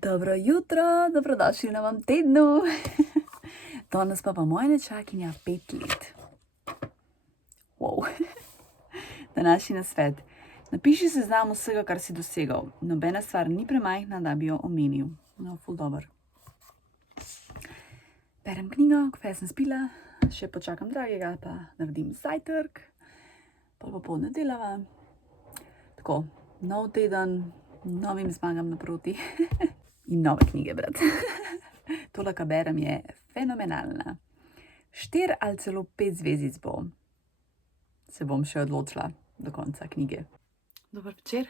Dobro jutro, dobrodošli na novem tednu. Danes pa moja nečakinja 5 let. Wow. Današnji nasvet. Napiši seznam vsega, kar si dosegal. Nobena stvar ni premajhna, da bi jo omenil. No, ful dober. Berem knjigo, kafe sem spila, še počakam dragega, pa naredim zajtrk, pol popoldne delava. Tako, nov teden, novim zmagam naproti. In nove knjige brati. Tole, kar berem, je fenomenalna. 4 ali celo 5 zvezdic bo. Se bom še odločila do konca knjige. Dober večer.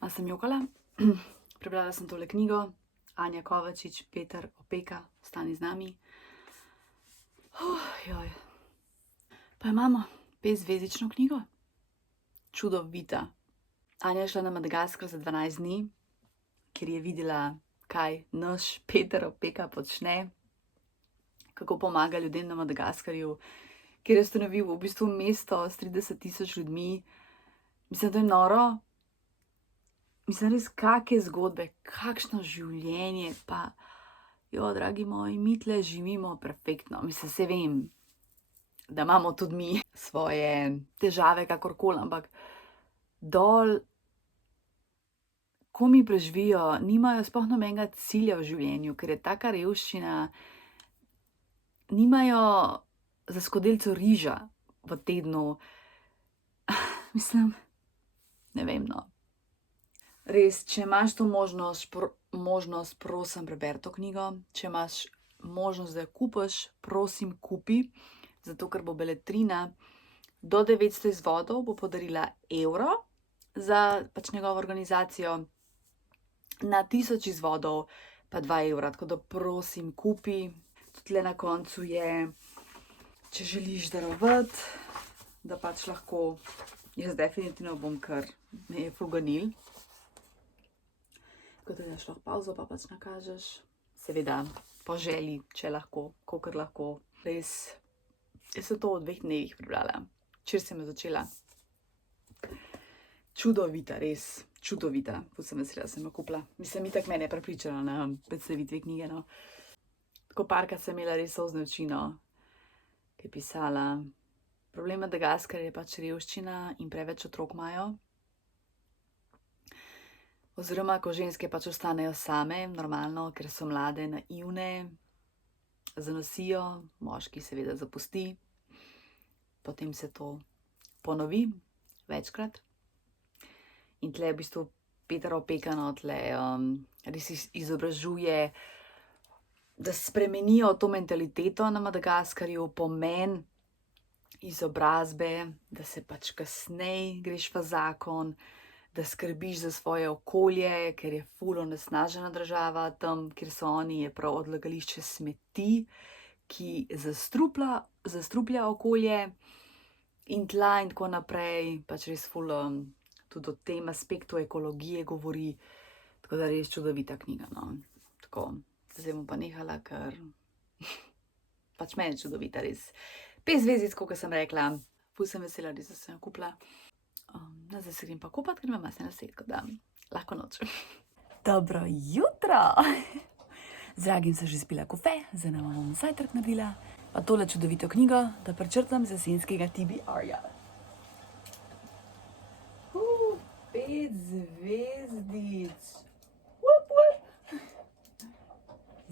Malo sem jokala. Prebrala sem tole knjigo. Anja Kovačič, Peter Opeka, ostani z nami. Pa imamo 5-zvezdično knjigo. Čudovita. Anja je šla na Madagaskar za 12 dni, ker je videla, kaj naš Peter Opeka počne, kako pomaga ljudem na Madagaskarju, kjer je ustanovil v bistvu mesto s 30.000 ljudmi. Mislim, to je noro. Mislim, res, kakšne zgodbe, kakšno življenje, pa, dragi moji, mi tle živimo perfektno. Mislim, se vem, da imamo tudi mi svoje težave, kakorkoli, ampak dol, ko mi preživijo, nimajo sploh nobenega cilja v življenju, ker je taka revščina, nimajo za skodelico riža v tednu. Mislim, ne vem, no. Res, če imaš to možnost, prosim, preberi to knjigo. Če imaš možnost, da jo kupiš, prosim, kupi, zato ker bo Beletrina do 900 izvodov bo podarila evro za pač njegovo organizacijo, na 1000 izvodov pa 2 evra, tako da prosim, kupi. Tudi na koncu je, če želiš darovati, da pač lahko, jaz definitivno bom, kar me je fulganil. Tako da daš lahko pauzo, pa pač nakažeš. Seveda, po želji, če lahko, kakor lahko. Res, jaz sem to v 2 dnevih prebrala. Včeraj sem jo začela. Čudovita, res, čudovita. Ful sem vesela, da sem jo kupila. Mislim, itak mene je prepričala na predstavitvi knjige, no. Tako parkrat sem imela res solzne oči, no, ki je pisala, problem Madagaskarja je pač revščina in preveč otrok imajo. Oziroma, ko ženske pač ostanejo same, normalno, ker so mlade, naivne, zanosijo, moški seveda zapusti, potem se to ponovi večkrat. In tle v bistvu Peter Opeka, no, tle res izobražuje, da spremenijo to mentaliteto na Madagaskarju, pomen izobrazbe, da se pač kasneje greš v zakon, da skrbiš za svoje okolje, ker je ful onesnažena država, tam, kjer so oni, je prav odlagališče smeti, ki zastruplja okolje in tla in tako naprej, pač res ful tudi o tem aspektu ekologije govori, tako da res čudovita knjiga, no. Tako, zdaj bom pa nehala, ker pač meni je čudovita, res. 5 zvezdic, kot sem rekla, ful sem vesela, res, da sem jo kupila. Zdaj se grem pa kupat, ker imam masne lase, tako da lahko noč. Dobro jutro! Z Dragim sem že spila kafe, zdaj nam bom zajtrk naredila, pa tole čudovito knjigo, da prečrtam z jesenskega TBR-ja. 5 zvezdic!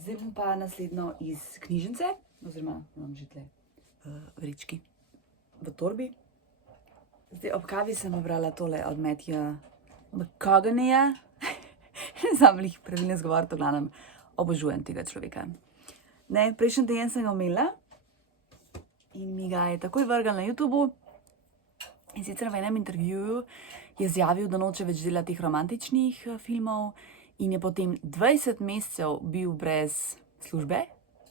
Zdaj bom pa naslednjo iz knjižnice, oziroma imam že tle vrečki v torbi. Zdaj, ob kavi sem obrala tole od Matthewa McConaugheyja. Ne znam jih pravilno izgovoriti, v glavnem obožujem tega človeka. Ne, prejšnji teden sem ga imela in mi ga je takoj vrgel na YouTubu. In sicer v enem intervjuju je izjavil, da noče več delati teh romantičnih filmov in je potem 20 mesecev bil brez službe,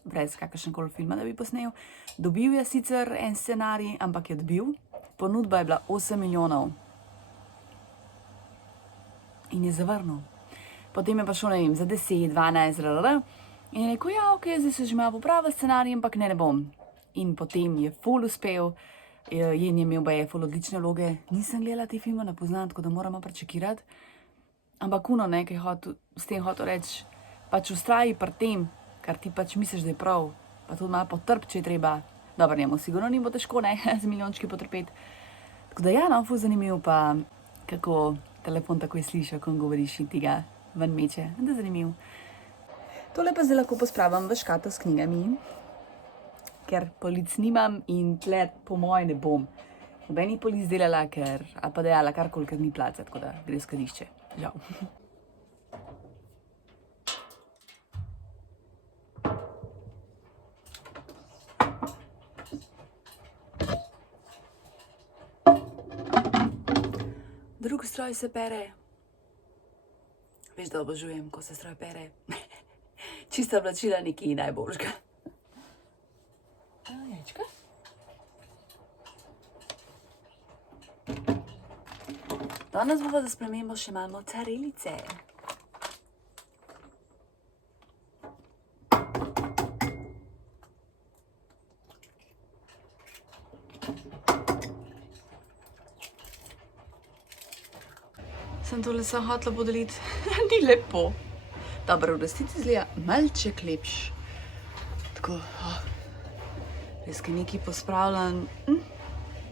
brez kakršnekoli filma, da bi posnel. Dobil je sicer en scenarij, ampak je dobil. Ponudba je bila 8 milijonov. In je zavrnil. Potem je pa šel, ne vem, za 10, 12, in je rekel, ja, ok, zdaj se že malo popravil scenarij, ampak ne bom. In potem je ful uspel, je imel ful odlične vloge. Nisem gledala te filme, ne poznam, tako da moramo prečekirati. Ampak ne, ki je hotel s tem hotel reči, pač ustraji pri tem, kar ti pač misliš, da je prav, pa tudi malo potrp, če je treba. Dobro, njemu sigurno ni bo težko, ne, z milijončki potrpeti. Tako da ja, no, ful zanimiv, pa kako telefon takoj sliša, ko govoriš in tega ven meče. Da je zanimiv. Tole pa zdaj lahko pospravim v škato s knjigami, ker polic nimam in tle po moje ne bom nobenih polic delala, ker, ali pa dejala karkoli, ker ni placa, tako da gre v skladišče. Žal. Drug stroj se pere. Veš, da obožujem, ko se stroj pere. Čista oblačila nekaj najboljšega. Jajčka. Danes bomo za spremembo še malo mocarelice. Sem tole sem hotela podeliti. Ni lepo. Dobro, v resnici izgleda malček lepš. Tako, res, ki nekaj pospravljan.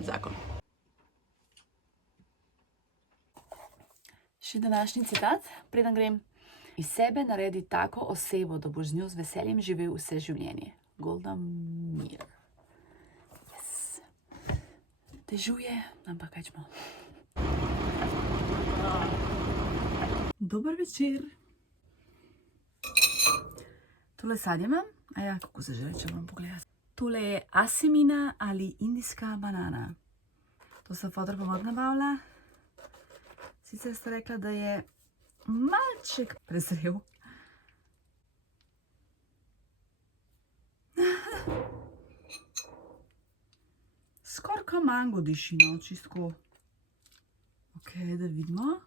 Zakon. Še današnji citat, preden grem. Iz sebe naredi tako osebo, da boš z njo z veseljem živel vse življenje. Golda Meir. Yes. Dežuje, ampak kaj čmo. Dober večer. Tole sadje imam. Aja, kako se že reče, vam pogledati. Tole je asimina ali indijska banana. To sem fotor pomod nabavila. Sicer sta rekla, da je malček prezrel. Skoraj ka mango diši, no, čistko. Ok, da vidimo.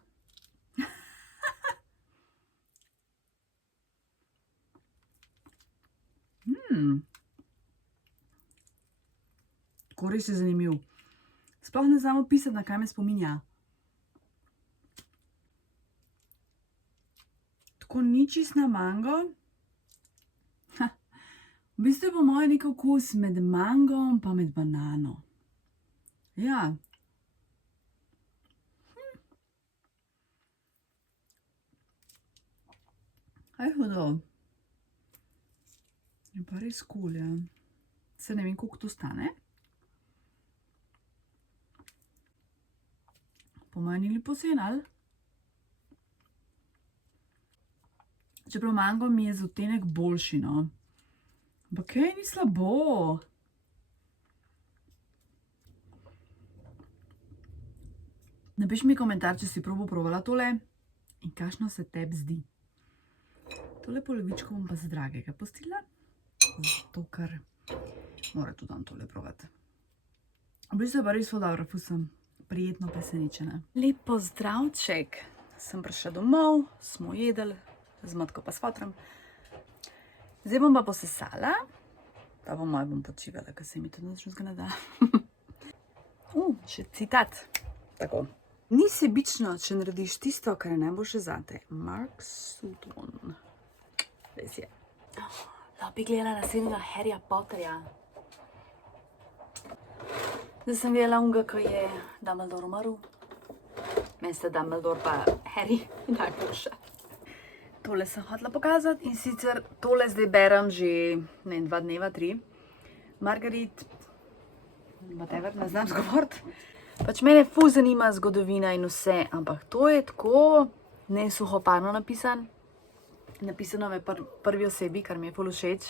Tako res je zanimiv. Sploh ne znam opisati, na kaj me spominja. Tako ni čist na mango. V bistvu je po moje nek okus med mangom pa med banano. Ja. Aj hudo. Je pa res cool, ja. Se ne vem, koliko to stane. Po moje ni poceni, ali? Čeprav mango mi je za odtenek boljši, no. Ampak kaj, ni slabo. Napiši mi komentar, če si probala tole in kakšno se tebi zdi. Tole polovičko bom pa za dragega pustila, zato ker mora tudi on tole probati. V bistvu je pa res dobro, ful sem prijetno presenečena. Lep pozdravček. Sem prišla domov, smo jedli, z matko pa s fotrom. Zdaj bom pa posesala, pa po moje bom počivala, ker se mi tudi nič drugega ne da. Še citat. Tako. Ni sebično, če narediš tisto, kar je najboljše zate. Mark Sutton. Res je. Da bi gledala naslednjega Harryja Potterja. Zdaj sem gledala unga, ko je Dumbledore umrl. Meni sta Dumbledore pa Harry najboljša. Tole sem hotela pokazati in sicer tole zdaj berem že, ne, 2 dneva, 3. Margaret, whatever, ne znam zgovoriti. Pač mene ful zanima zgodovina in vse, ampak to je tako nesuhoparno napisan. Napisano v prvi osebi, kar mi je ful všeč.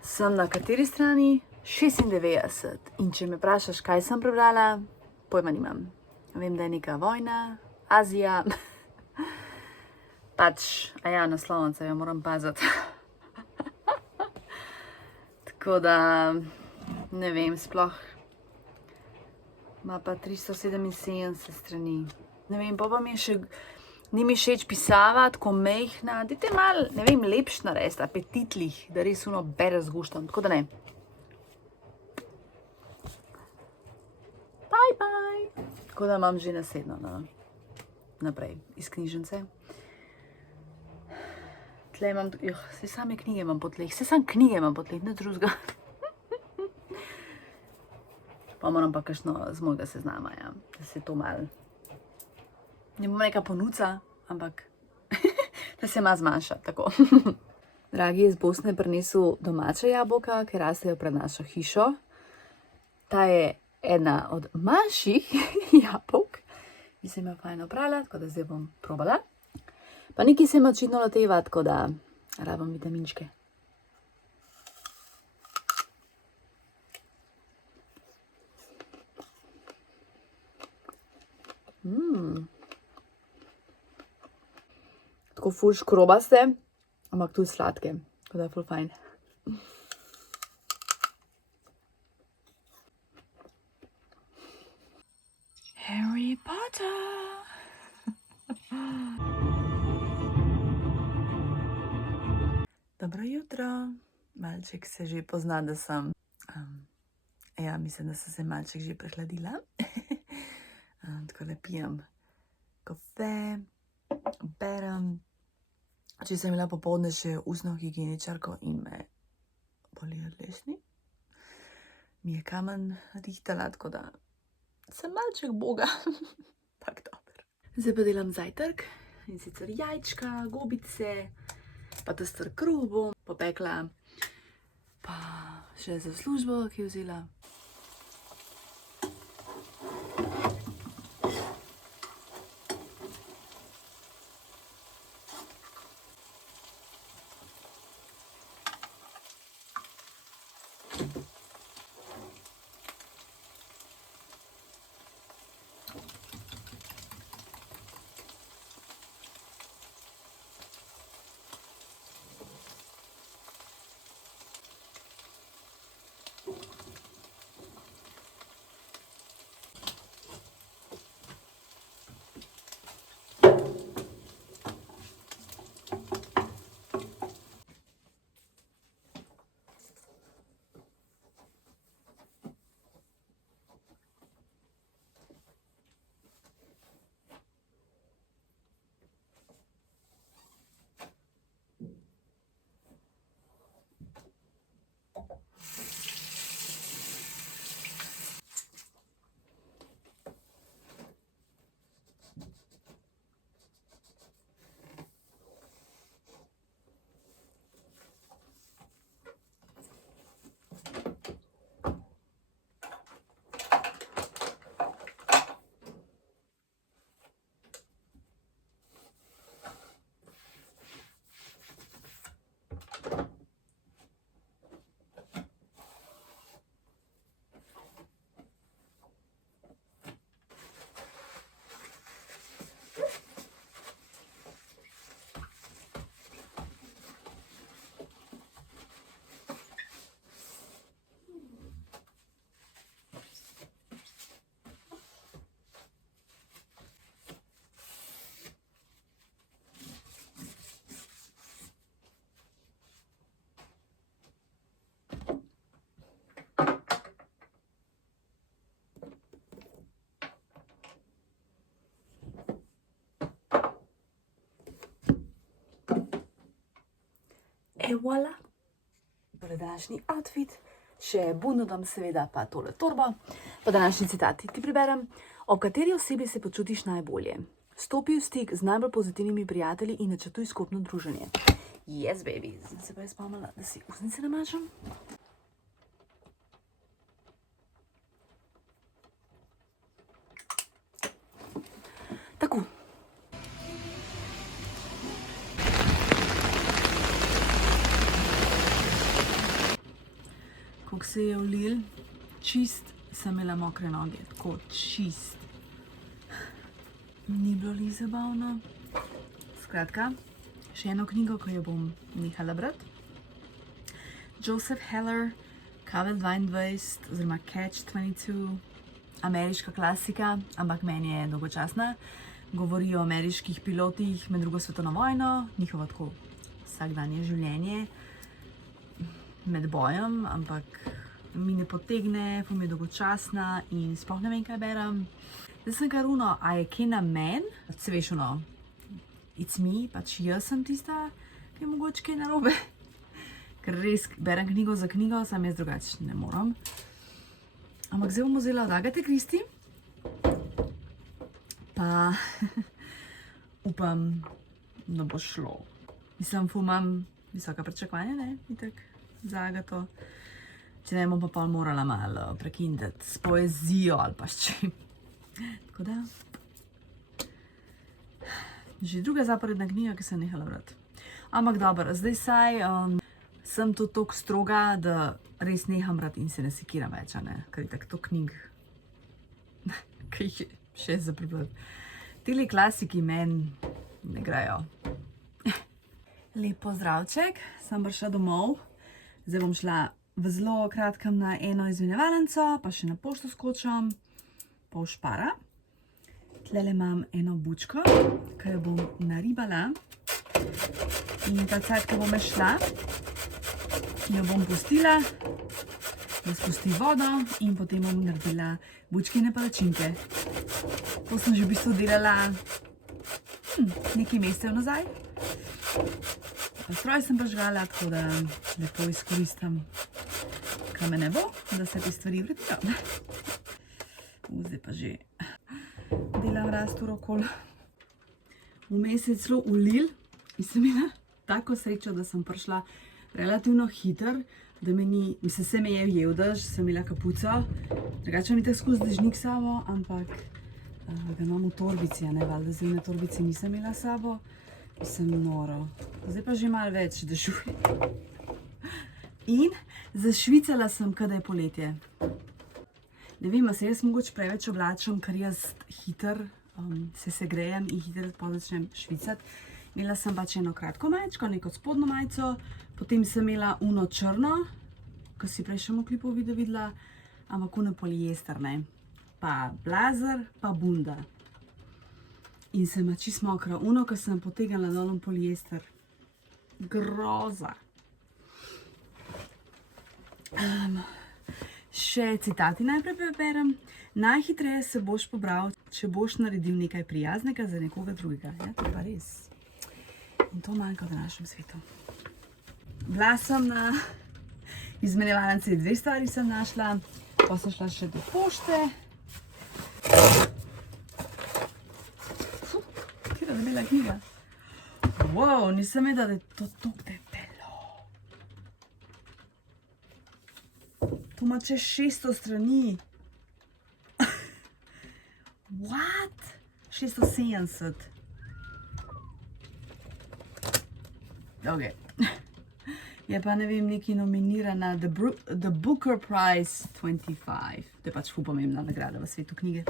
Sem na kateri strani? 96. In če me vprašaš, kaj sem prebrala, pojma nimam. Vem, da je neka vojna, Azija. Pač, aja, naslovnica, jo moram paziti. Tako da, ne vem, sploh. Ima pa 377 strani. Ne vem, pa mi je še, ni mi všeč pisava, tako mejhna. Dajte malo, ne vem, lepš narediti, apetitlih, da res uno bere z guštom. Tako da ne. Bye. Tako da imam že naslednjo naprej iz knjižnice. tle imam, vse same knjige imam po tleh, vse sam knjige imam po tleh, nič drugega. Pa moram pa kakšno z mojega seznama, ja, da se to malo, ne bom neka ponuca, ampak da se ima zmanjša, tako. Dragi je iz Bosne prinesel domača jabolka, ki rastejo pred našo hišo. Ta je ena od manjših jabolk, ki sem jo fajn oprala, tako da zdaj bom probala. Pa nekaj se me očitno loteva, tako da rabim vitaminčke. Tako ful škrobaste, ampak tudi sladke, tako da je ful fajn. Harry Potter! Dobro jutro, malček se že pozna, da sem, ja, mislim, da sem se malček že prehladila. Tako da pijem kafe, berem. Če sem imela popoldne še ustno higieničarko in me bolijo dlesni. Mi je kamen rihtala, tako da sem malček boga. Tak dober. Zdaj pa delam zajtrk, in sicer jajčka, gobice, pa tester kruh bom popekla, pa še za službo, ki jo vzela. Et voilà, tole današnji outfit, še budno dam seveda pa tole torbo, pa današnji citati ti preberem. Ob kateri osebi se počutiš najbolje? Stopi v stik z najbolj pozitivnimi prijatelji in načrtuj skupno druženje. Yes, baby, sem se pa spomnila, da si ustnice namažem. Tako. Koliko se je ulil, čist sem imela mokre noge, tako čist. Ni bilo li zabavno. Skratka, še eno knjigo, ko jo bom nehala brati. Joseph Heller, Kave 22, oziroma Catch 22, ameriška klasika, ampak meni je dolgočasna. Govori o ameriških pilotih med drugo svetovno vojno, njihovo tako vsakdanje življenje med bojem, ampak mi ne potegne, pa mi je dolgočasna in sploh ne vem, kaj berem. Zdaj sem kar uno, a je kaj na men? Se veš, ono, it's me, pač jaz sem tista, je mogoče kaj narobe. Ker res berem knjigo za knjigo, sam jaz drugače ne moram. Ampak zdaj bom vzela od Agathe Christie. Pa upam, da bo šlo. Mislim, imam visoka pričakovanja, ne, itak, za Agatho. Če ne, bom pa pol morala malo prekindati s poezijo ali pa s čim. Tako da, že druga zaporedna knjiga, ki sem nehala brati. Ampak dobro, zdaj saj sem to toliko stroga, da res neham brati in se ne sekiram več, ne? Ker je tako to knjig, ki jih je še za prebrati. Tili klasiki meni ne grejo. Lep pozdravček, sem prišla domov. Zdaj bom šla v zelo kratkem na eno izmenjevalnico, pa še na pošto skočim, pol špara. Tlele imam eno bučko, ki jo bom naribala. In ta cajt, ko bom šla, jo bom pustila, da spusti vodo in potem bom naredila bučkine palačinke. To sem že v bistvu delala nekaj mesecev nazaj. Stroj sem prižgala, tako da lepo izkoristim, kaj me ne bo, da se te stvari vretijo. Zdaj pa že delam rastor okoli. Vmes je celo ulil in sem imela tako srečo, da sem prišla relativno hiter, da me ni, mislim, se me je ujel dež, sem imela kapuco. Drugače mi tako skozi dežnik sabo, ampak ga imam v torbici, a ne, valjda zimne torbice nisem imela sabo. Sem noro. Zdaj pa že malo več dežuje. In zašvicala sem, kada je poletje. Ne vem, a se jaz mogoče preveč oblačim, ker jaz hiter se segrejem in hiter začnem švicati. Imela sem pač eno kratko majčko, neko spodnjo majico, potem sem imela uno črno, ko si prej še v klipu videla, ampak uno poliester, ne. Pa blazer, pa bunda. In sem čist mokra. Uno, ko sem potegnila dolom poliester. Groza. Še citati najprej preberem. Najhitreje se boš pobral, če boš naredil nekaj prijaznega za nekoga drugega. Ja, to pa res. In to manjka v današnjem svetu. Bila sem na izmenjevalnici, 2 stvari sem našla, pa sem šla še do pošte. Kjera debela knjiga. Wow, nisem vedela, da je to toliko debelo. To ima čez 600 strani. What? 670. Ok. Je pa, ne vem, nekaj nominirana The Booker Prize 25. To je pač ful pomembna nagrada v svetu knjige.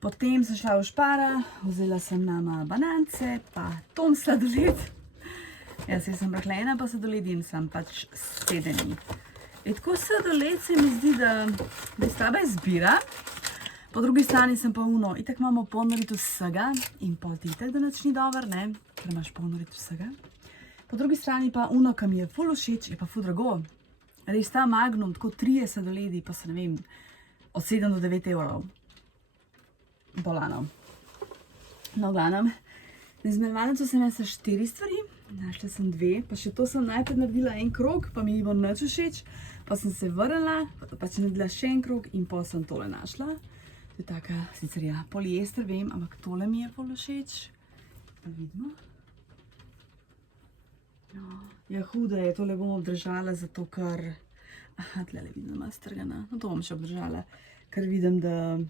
Potem sem šla v špara, vzela sem nama banance, pa tom sladoled. Jaz sem rahla pa sladoled in sem pač sedeni. Tako sladoled se mi zdi, da je slaba izbira. Po drugi strani sem pa uno, itak imamo polno rit vsega in pol ti itak, da nič ni dober, ne, ker imaš polno rit vsega. Po drugi strani pa uno, ki mi je ful všeč, je pa ful drago. Res ta Magnum, tako 3 sladoledi, pa se ne vem, od 7 do 9 evrov. Bolano. No, v glavnem, na izmenjevalnico sem jaz 4 stvari, našla sem 2, pa še to sem najprej naredila en krog, pa mi ni bilo nič všeč, pa sem se vrnila, pa sem naredila še en krog in pa sem tole našla. To je taka, sicer ja, poliester, vem, ampak tole mi je ful všeč. Pa vidimo. Ja, huda je, tole bom obdržala, zato ker, aha, tlele vidim, da ima strgana, no to bom še obdržala, ker vidim, da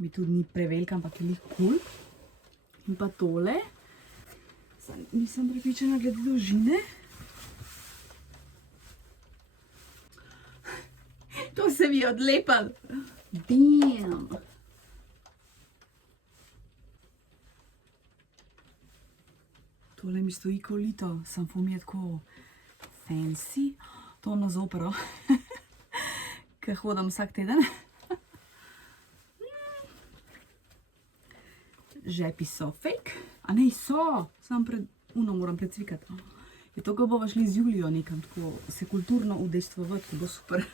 mi tudi ni prevelika, ampak je lih kul. In pa tole, nisem prepričana glede dolžine. To se mi je odlepalo. Damn. Tole mi stoji kot lito, sem ful mi je tako fancy. To na zopero, ker hodim vsak teden. Žepi so fake, a ne so, sam uno moram precvikati. Je to, ko bova šli z Julijo nekam, tako se kulturno udejstvovati, ko bo super.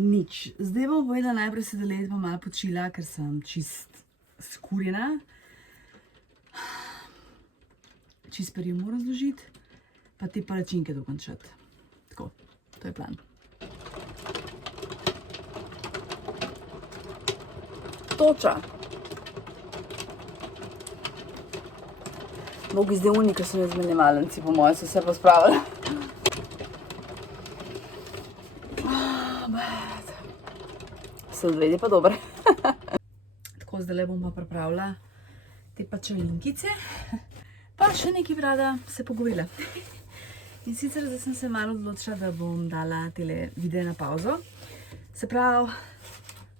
Nič, zdaj bom povedala najprej sladoled, bom malo počila, ker sem čist skurjena. čist perjemo razložiti, pa te palačinke dokončati. Tako, to je plan. Toča. Bogi zdaj oni, ko so me zmenjevalenci, po moje so se pospravili. Sladoled je pa dober. Tako, zdaj bom pa pripravila te pačelinkice. Pa še nekaj rada se pogovorila. In sicer zdaj sem se malo odločila, da bom dala tele videe na pauzo. Se pravi,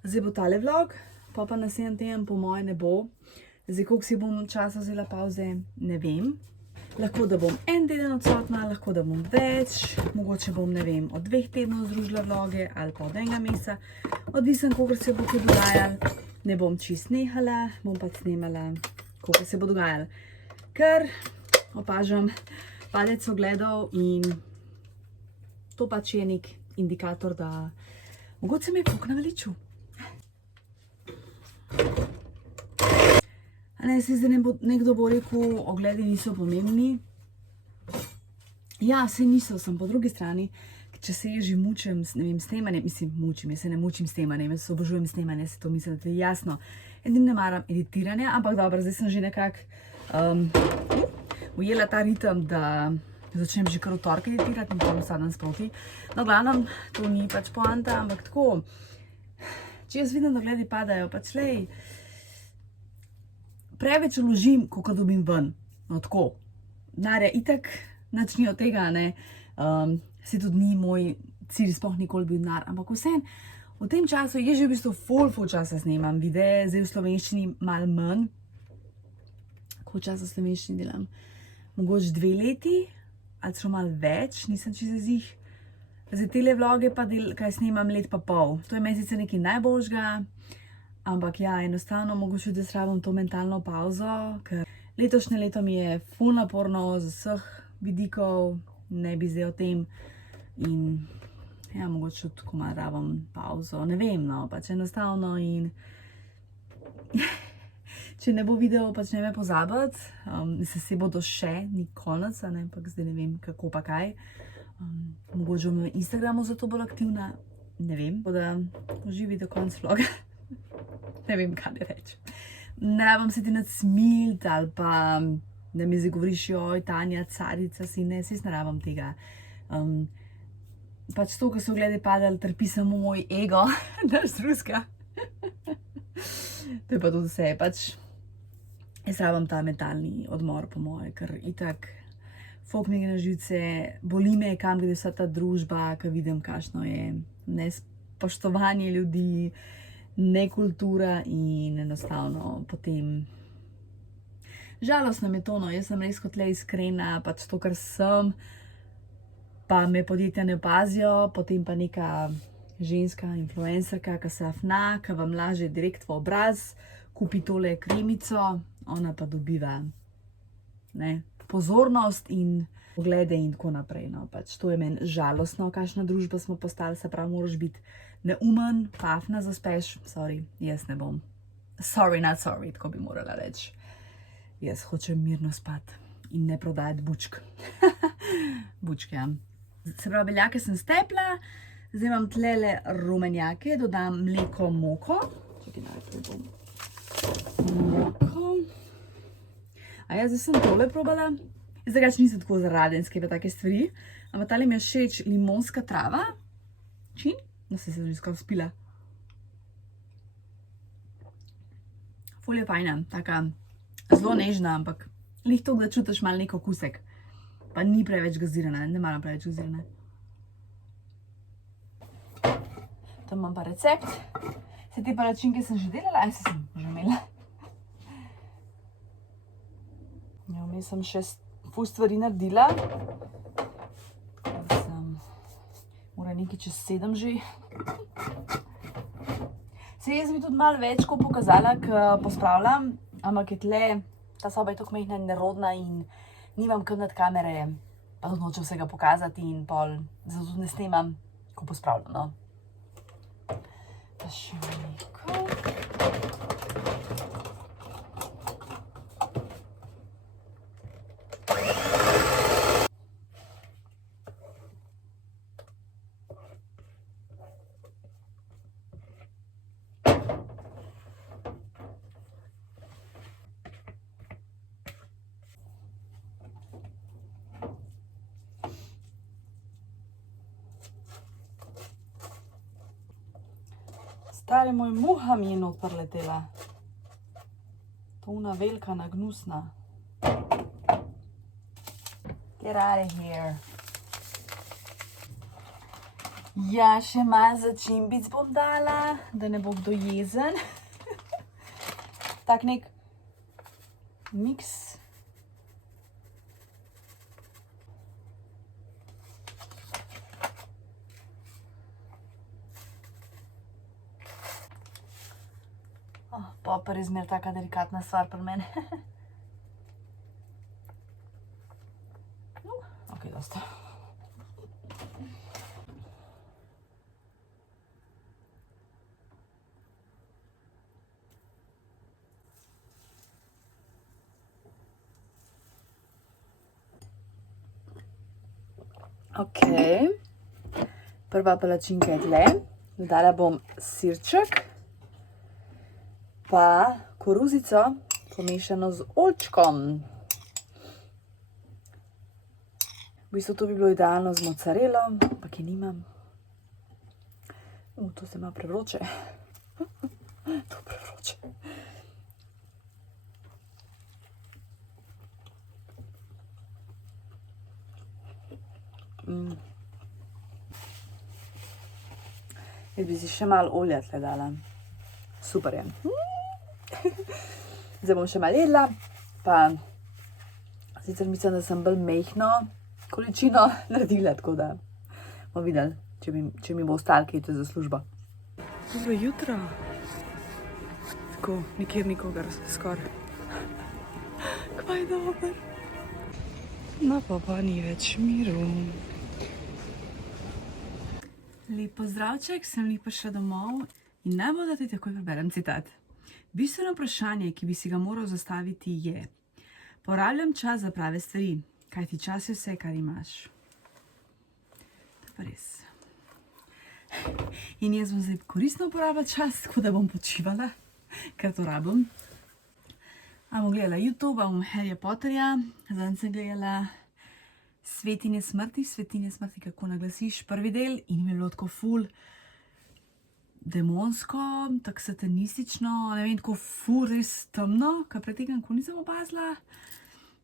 zdaj bo tale vlog, pa naslednji teden po moje ne bo. Zdaj, koliko si bom časa vzela pauze, ne vem. Lahko, da bom en teden odsotna, lahko, da bom več. Mogoče bom, ne vem, od 2 tednov združila vloge ali pa od 1 meseca. Odvisen, koliko se bo kaj dogajalo. Ne bom čist nehala, bom pa snemala, koliko se bo dogajalo. Ker opažam padec ogledov in to pač je nek indikator, da mogoče se mi je koliko naveličil. Ne, se zdaj nekdo bo rekel, ogledi niso pomembni. Ja, se niso, sem po drugi strani, če se že mučim, ne vem, snemanjem, mislim, mučim, jaz se ne mučim snemanjem, jaz obožujem snemanje, se to mislim, da to je jasno. Edino ne maram editiranja, ampak dobro, zdaj sem že nekako ujela ta ritem, da začnem že kar v torek editirati in potem vsak dan sproti. No, glavnem, to ni pač poanta, ampak tako, če jaz vidim, da ogledi padajo, pač lej, preveč vložim, koliko dobim ven. No, tako. Denarja itak nič ni od tega, ne. Se tudi ni moj cilj, sploh nikoli bil denar. Ampak vseeno, v tem času, jaz že v bistvu ful časa snemam videe, zdaj v slovenščini malo manj. Koliko časa v slovenščini delam? Mogoče 2 leti, ali celo malo več, nisem čisto zih. Zdaj tele vloge pa kaj snemam 1,5 leta. To je meni sicer nekaj najboljšega. Ampak ja, enostavno mogoče da rabim to mentalno pauzo, ker letošnje leto mi je ful naporno z vseh vidikov, ne bi zdaj o tem. In ja, mogoče tudi tako malo rabim pauzo, ne vem, no, pač enostavno in če ne bo video, pač ne me pozabiti, se bodo še, ni konec, ampak zdaj ne vem kako pa kaj. Mogoče bom na Instagramu zato bolj aktivna, ne vem, tako da uživi do konc vloga. Ne vem, kaj ne reči. Ne rabim se ti nadsmilt ali pa, da mi zdaj govoriš, joj, Tanja, carica si, ne, saj ne rabim tega. Pač to, ko so ogledi padali, trpi samo moj ego, naš druska. To je pa tudi vse, pač jaz rabim ta mentalni odmor po moje, ker itak folk mi gre na živce, boli me, kam gre vsa ta družba, ko vidim, kakšno je nespoštovanje ljudi, nekultura in enostavno potem žalostno mi je to, no, jaz sem res kot le iskrena, pač to, kar sem, pa me podjetja ne opazijo, potem pa neka ženska influencerka, ki se afna, ki vam laže direkt v obraz, kupi tole kremico, ona pa dobiva, ne, pozornost in oglede in tako naprej, no, pač to je meni žalostno, kakšna družba smo postali, se pravi, moraš biti neumen, pafna zaspeš, sorry, jaz ne bom. Sorry, not sorry, tako bi morala reči. Jaz hočem mirno spati in ne prodajati bučk. Bučke, ja. Se pravi, beljake sem stepla, zdaj imam tlele rumenjake, dodam mleko, moko. Čekaj, najprej bom moko. A ja, zdaj sem tole probala. Zdaj nisem tako zaradenske pa take stvari, ampak tale mi je všeč limonska trava. Čin? No, se že skoraj spila. Ful je fajna, taka zelo nežna, ampak lih toliko, da čutiš malo nek okusek. Pa ni preveč gazirana, ne maram preveč gazirane. Tam imam pa recept. Se te palačinke sem že delala, se sem že imela. Ja, vmes sem še ful stvari naredila. Mora nekaj čez 7 že. Se jaz bi tudi malo več ko pokazala, ko pospravljam, ampak je tle, ta soba je tako majhna in nerodna in nimam kam nad kamere, pa tudi nočem vsega pokazati in pol, zato tudi ne snemam, ko pospravljam, no. Pa še mleko. Stari moj, muha mi je noter letela. To una velika nagnusna. Get out of here. Ja, še malo začimbic bom dala, da ne bo kdo jezen. Tak nek miks. Poper je zmer taka delikatna stvar pri meni. Ok, dosta. Ok, prva palačinka je tle. Dodala bom sirček, pa koruzico pomešano z oljčkom. V bistvu to bi bilo idealno z mozzarelo, ampak je nimam. To se ima prevroče. To prevroče. Jaz bi si še malo olja tle dala. Super je. Zdaj bom še malo jedla, pa sicer mislim, da sem bolj mehno količino naredila, tako da bomo videli, če mi bo ostalo kaj za službo. Dobro jutro. Tako, nikjer nikogar skoraj. Kva je dober. No pa ni več miru. Lep pozdravček, sem lepa še domov in najbolj, da ti takoj preberem citat. Bistveno vprašanje, ki bi si ga moral zastaviti, je: porabljam čas za prave stvari, kajti čas je vse, kar imaš. To je pa res. In jaz bom zdaj koristno uporabila čas, tako da bom počivala, ker to rabim. Bom gledala YouTube, bom Harryja Potterja, zadnjič sem gledala Svetinje smrti, kako naglasiš, prvi del, in mi je bilo tako ful demonsko, tako satanistično, ne vem, tako ful res temno, kar pred tega nikoli nisem opazila.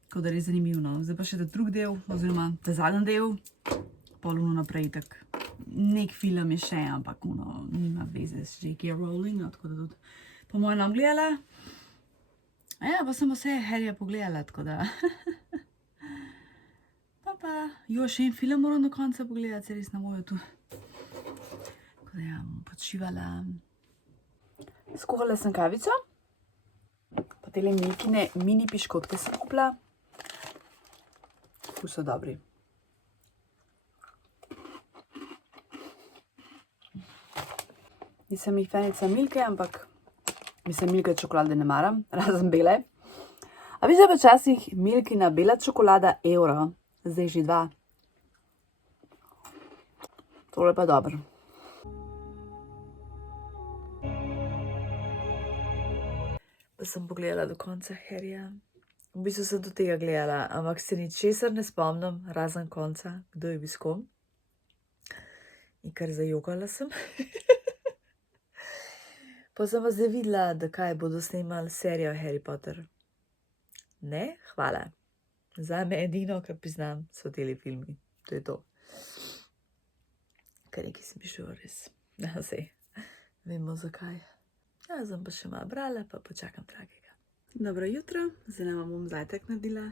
Tako da res zanimivo. Zdaj pa še ta drugi del, oziroma ta zadnji del, pol naprej, tako nek film je še, ampak nima veze s J.K. Rowling, tako da tudi po mojem nam gledala. Ja, pa sem vse Harryja pogledala, tako da. Jo, še en film moram do konca pogledati, se res na mojo tu. Tako da ja, bom počivala. Skuhala sem kavico, pa tele Milkine mini piškotke sem kupila. Ful so dobri. Nisem jih fanica Milke, ampak mislim, Milke čokolade ne maram, razen bele. A veš, da pa včasih Milkina bela čokolada evro, zdaj že 2. Tole pa dobro. Pa sem pogledala do konca Harryja. V bistvu sem do tega gledala, ampak se ničesar ne spomnim, razen konca, kdo je bil s kom. In kar zajokala sem. Pa sem pa zdaj videla, da kaj bodo snemali serijo Harry Potter. Ne, hvala. Zame edino, kar priznam, so teli filmi. To je to. Kar nekaj sem pišel res. Ja, sej. Vemo zakaj. Ja, sem pa še malo brala, pa počakam dragega. Dobro jutro, zdaj nama bom zajtrk naredila.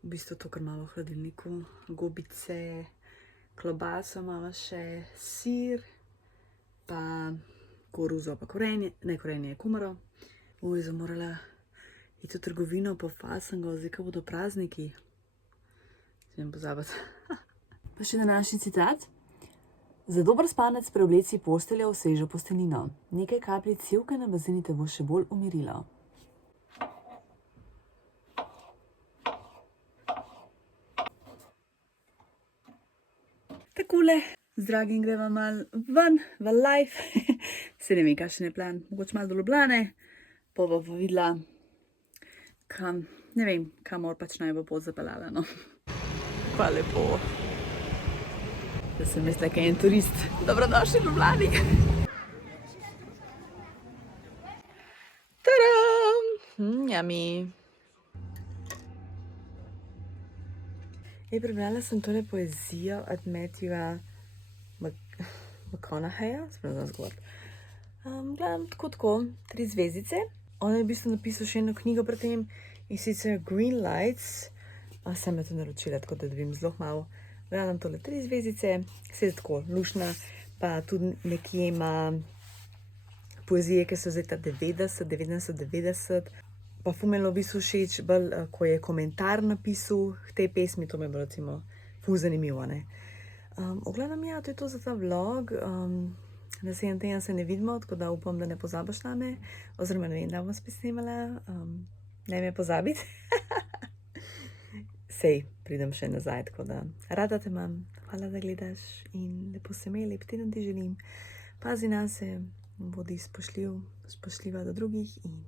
V bistvu to, kar imamo v hladilniku. Gobice, klobaso imamo še, sir, pa koruzo, pa korenje, ne korenje, kumaro. Sem morala iti v trgovino po fasango, zdaj ko bodo prazniki. Smem pozabiti. Pa še današnji citat. Za dober spanec preobleci posteljo v svežo posteljnino. Nekaj kapljic sivke na bazeni te bo še bolj umirilo. Takole, z dragim greva malo ven, v life. Se ne vem, kakšen je plan. Mogoče malo do Ljubljane. Pa bo pa videla, kam, ne vem, kamor pač naj bo pot zapeljala, no. Pa lepo. Da sem mislila, kaj je en turist. Dobrodošli v Ljubljani. yummy. Prebrala sem tole poezijo od Matthewa McConaugheyja, spremljam zgodb. Gledam tako, 3 zvezdice. On je v bistvu napisal še eno knjigo pred tem in sicer Green Lights. Sem jo to naročila, tako da dobim zelo malo. Gledam tole 3 zvezdice, vse je tako lušna, pa tudi nekje ima poezije, ki so zdaj ta 90. Pa ful mi je bilo v bistvu všeč, bolj, ko je komentar napisal k tej pesmi, to mi je bilo recimo ful zanimivo, ne. V glavnem, ja, to je to za ta vlog. Naslednji teden se ne vidimo, tako da upam, da ne pozabiš name, oziroma ne vem, da bom spet snemala. Ne me pozabiti. Sej, pridem še nazaj, tako da rada te imam, hvala, da gledaš in lepo se imej, lep teden ti želim. Pazi nase, bodi spoštljiv, spoštljiva do drugih in